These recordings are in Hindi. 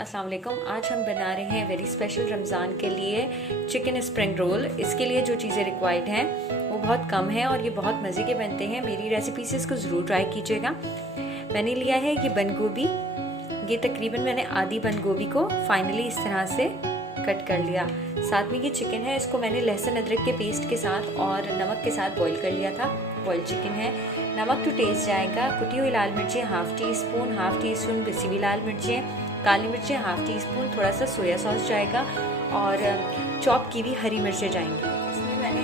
अस्सलाम वालेकुम। आज हम बना रहे हैं वेरी स्पेशल रमज़ान के लिए चिकन स्प्रिंग रोल। इसके लिए जो चीज़ें रिक्वायर्ड हैं वो बहुत कम है और ये बहुत मज़े के बनते हैं। मेरी रेसिपी से इसको ज़रूर ट्राई कीजिएगा। मैंने लिया है ये बंद गोभी। ये तकरीबन मैंने आधी बंद गोभी को फाइनली इस तरह से कट कर लिया। साथ में ये चिकन है, इसको मैंने लहसुन अदरक के पेस्ट के साथ और नमक के साथ बॉईल कर लिया था। बॉइल्ड चिकन है। नमक टू टेस्ट जाएगा। कुटी हुई लाल मिर्चें हाफ़ टी स्पून पिसी हुई लाल मिर्चें, काली मिर्चें हाफ़ टी स्पून, थोड़ा सा सोया सॉस जाएगा और चॉप की भी हरी मिर्चें जाएंगी। इसमें मैंने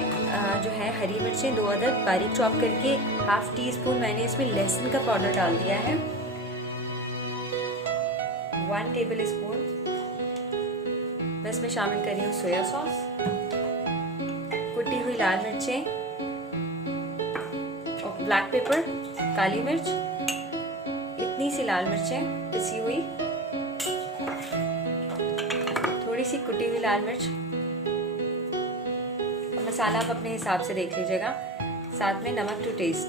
जो है हरी मिर्चें 2 अदद बारीक चॉप करके हाफ़ टी स्पून मैंने इसमें लहसुन का पाउडर डाल दिया है। 1 टेबल स्पून मैं इसमें शामिल कर रही हूँ सोया सॉस, कुटी हुई लाल मिर्चें, ब्लैक पेपर, काली मिर्च, इतनी सी लाल मिर्चें पिसी हुई, थोड़ी सी कुटी हुई लाल मिर्च। मसाला आप अपने हिसाब से देख लीजिएगा। साथ में नमक टू टेस्ट,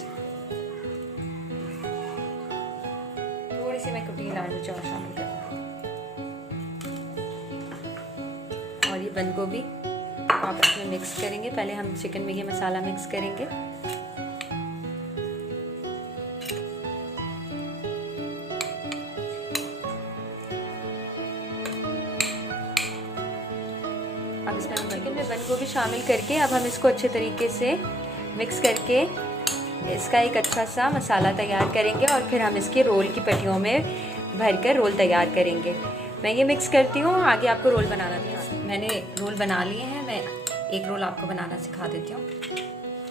थोड़ी सी मैं कुटी हुई लाल मिर्च और शामिल करूँगी और ये बंद गोभी आप इसमें मिक्स करेंगे। पहले हम चिकन में ये मसाला मिक्स करेंगे। अब इसमें हम चिकन में बंद गोभी शामिल करके अब हम इसको अच्छे तरीके से मिक्स करके इसका एक अच्छा सा मसाला तैयार करेंगे और फिर हम इसके रोल की पट्टियों में भरकर रोल तैयार करेंगे। मैं ये मिक्स करती हूँ, आगे आपको रोल बनाना भी। मैंने रोल बना लिए हैं, मैं एक रोल आपको बनाना सिखा देती हूँ।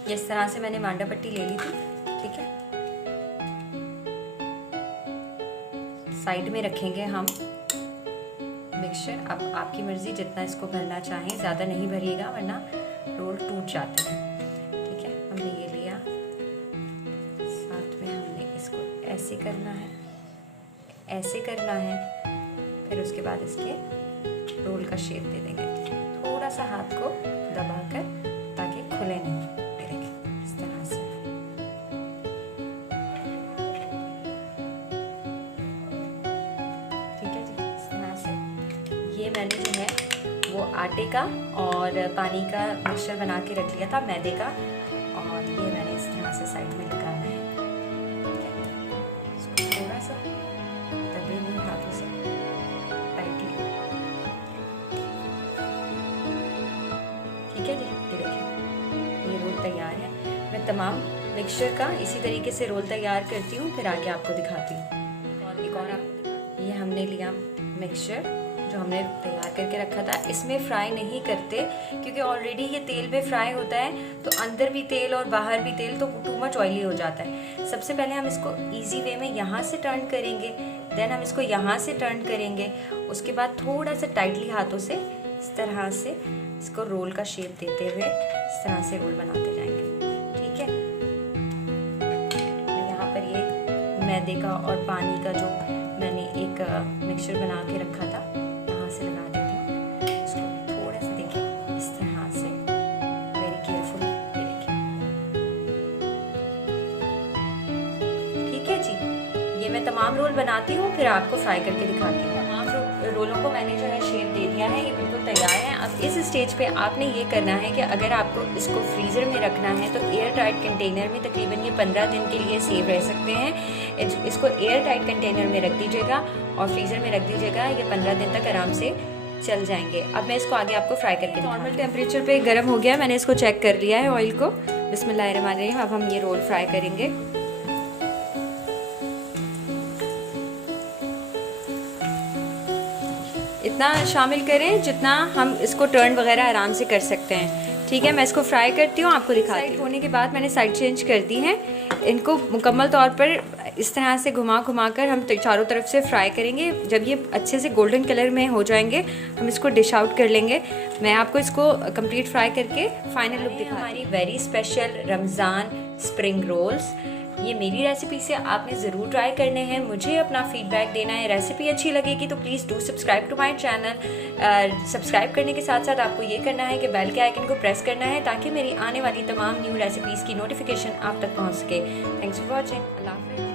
इस तरह से मैंने मांडा पट्टी ले ली थी, ठीक है। साइड में रखेंगे हम मिक्सचर। अब आपकी मर्जी जितना इसको भरना चाहें, ज़्यादा नहीं भरिएगा वरना रोल टूट जाते हैं, ठीक है। हमने ये लिया, साथ में हमने इसको ऐसे करना है, ऐसे करना है, फिर उसके बाद इसके रोल का शेप दे देंगे। थोड़ा सा हाथ को दबाकर ताकि खुले नहीं, करेंगे इस तरह से। ठीक है जी, इस तरह से। ये मैंने जो है वो आटे का और पानी का मिक्सचर बना के रख लिया था, मैदे का, और ये मैंने इस तरह से साइड में लगाना है। इसको थोड़ा सा दबे हुए हाथों से टाइटली, ठीक है जी। ये देखिए ये रोल तैयार है। मैं तमाम मिक्सचर का इसी तरीके से रोल तैयार करती हूँ, फिर आगे आपको दिखाती हूँ। और एक और ये हमने लिया मिक्सचर जो हमने तैयार करके रखा था। इसमें फ्राई नहीं करते क्योंकि ऑलरेडी ये तेल में फ्राई होता है, तो अंदर भी तेल और बाहर भी तेल, तो टू मच ऑयली हो जाता है। सबसे पहले हम इसको इजी वे में यहाँ से टर्न करेंगे, देन हम इसको यहाँ से टर्न करेंगे। उसके बाद थोड़ा सा टाइटली हाथों से इस तरह से इसको रोल का शेप देते हुए इस तरह से रोल बनाते जाएंगे, ठीक है। यहाँ पर ये मैदे का और पानी का जो मैंने एक मिक्सचर बना के रखा था, यहाँ से लगा देती हूँ। इसको थोड़ा सा देखिए इस तरह से, वेरी केयरफुल, ये देखिए, ठीक है जी। ये मैं तमाम रोल बनाती हूँ, फिर आपको फ्राई करके दिखाती हूँ। तमाम रोलों को मैंने जो है शेप दे दिया है, ये बिल्कुल तैयार है। अब इस स्टेज पे आपने ये करना है कि अगर आपको इसको फ्रीज़र में रखना है तो एयर टाइट कंटेनर में तकरीबन ये 15 दिन के लिए सेव रह सकते हैं। इसको एयर टाइट कंटेनर में रख दीजिएगा और फ्रीज़र में रख दीजिएगा। ये 15 दिन तक आराम से चल जाएंगे। अब मैं इसको आगे आपको फ्राई करके नॉर्मल टेम्परेचर पे गर्म हो गया, मैंने इसको चेक कर लिया है ऑयल को। बिस्मिल्लाहिर्रहमानिर्रहीम। अब हम ये रोल फ्राई करेंगे। इतना शामिल करें जितना हम इसको टर्न वगैरह आराम से कर सकते हैं, ठीक है। मैं इसको फ्राई करती हूँ, आपको दिखाती हूँ। होने के बाद मैंने साइड चेंज कर दी है। इनको मुकम्मल तौर पर इस तरह से घुमा कर हम चारों तरफ से फ्राई करेंगे। जब ये अच्छे से गोल्डन कलर में हो जाएंगे हम इसको डिश आउट कर लेंगे। मैं आपको इसको कंप्लीट फ्राई करके फाइनल लुक दिखाती हूँ। हमारी very special Ramzan spring rolls, ये मेरी रेसिपी से आपने ज़रूर ट्राई करने हैं। मुझे अपना फीडबैक देना है। रेसिपी अच्छी लगेगी तो please do subscribe to my channel. Subscribe करने के साथ साथ आपको ये करना है कि बेल के आइकन को प्रेस करना है ताकि मेरी आने वाली तमाम न्यू रेसिपीज़ की नोटिफिकेशन आप तक पहुंच सके। Thanks for watching. अल्लाह हाफ़िज़।